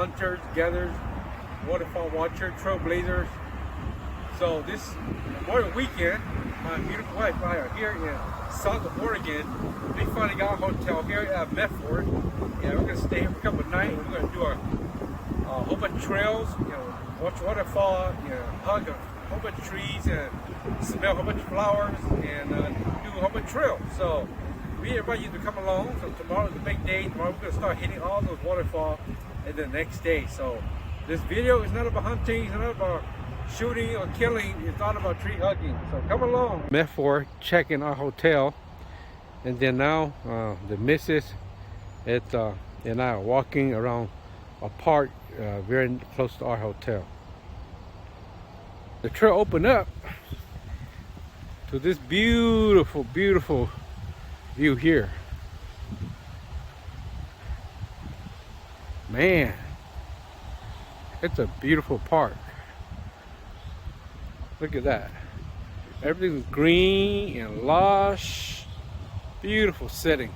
hunters, gatherers, waterfall watchers, trailblazers. So this Memorial weekend, my beautiful wife and I are here in South Oregon. We finally got a hotel here at Medford. Yeah, we're gonna stay here for a couple of nights. We're gonna do a whole bunch of trails, watch waterfall, hug a whole bunch of trees and smell a whole bunch of flowers and do a whole bunch of trails. So we invite you to come along. So tomorrow's the big day. Tomorrow we're gonna start hitting all those waterfalls and the next day. So this video is not about hunting, it's not about shooting or killing, it's all about tree hugging. So come along. Medford, checking our hotel, and then now the missus and I are walking around a park very close to our hotel. The trail opened up to this beautiful, beautiful view here. Man, it's a beautiful park. Look at that. Everything's green and lush. Beautiful setting.